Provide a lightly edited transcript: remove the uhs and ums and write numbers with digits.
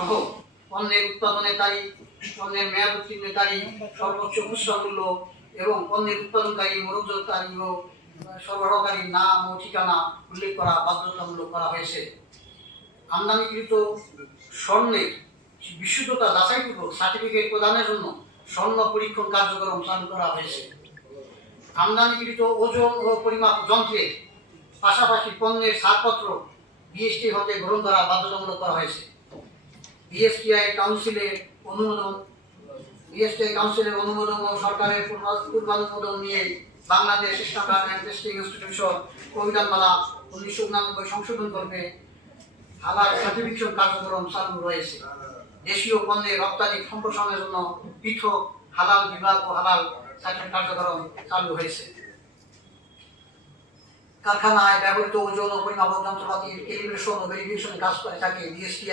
সহ পণ্যের উৎপাদনের তারিখ, পণ্যের মেয়াদ উত্তীর্ণের তারিখ, সর্বোচ্চ খুচরা মূল্য এবং পণ্যের উৎপাদনকারী, মজুতকারী ও সরবরাহকারীর নাম ও ঠিকানা উল্লেখ করা বাধ্যতামূলক করা হয়েছে। আমদানিকৃত স্বর্ণের বিশুদ্ধতা যাচাইপূর্বক সার্টিফিকেট প্রদানের জন্য স্বর্ণ পরীক্ষণ কার্যক্রম চালু করা হয়েছে। আমদানিকৃত ওজন ও পরিমাপ যন্ত্রের পাশাপাশি পণ্যের ছাড়পত্র বিএসটি হতে গ্রহণ করা বাধ্যতামূলক করা হয়েছে। বিএসটিআই কাউন্সিলের অনুমোদন ও সরকারের পূর্বানুমোদন নিয়ে Bangladesh standard and testing institution অভিধানমালা 1989 সংশোধন করবে হালাল সার্টিফিকেশন কার্যক্রম চালু রয়েছে। দেশীয় পণ্যের রপ্তানি সম্প্রসারণের জন্য পৃথক হালাল বিভাগ ও হালাল সার্টিফিকেট কার্যক্রম চালু হয়েছে। কারখানায় ব্যবহৃত ওজন ও পরিমাপক যন্ত্রপাতির ক্যালিব্রেশন ও ভেরিফিকেশন কাজ করে থাকে বিএসটিআই